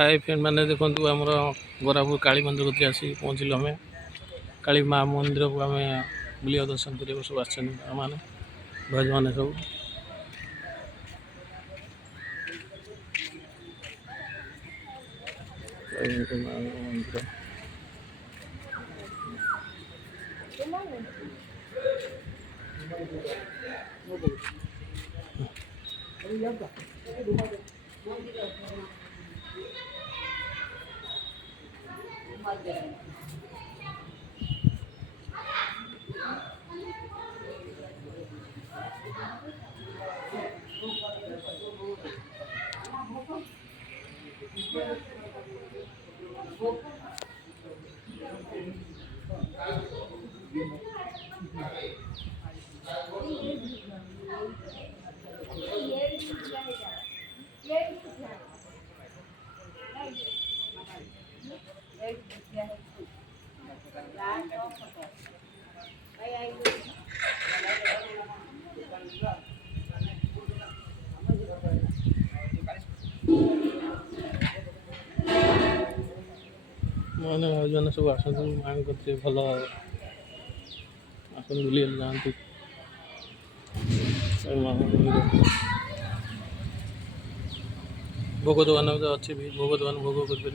hi friend मैंने देखो आमर गोरापुर काली मंदिर कति आसी पहुँचलु आम काली माँ मंदिर को आम बुलिया दर्शन कर सब आने भाज मैंने सब मंदिर मैंने भाज मैंने सब आस माँ कति भल आस बुले जाती भोग दुकान अच्छी भी भोग दुकान भोग कर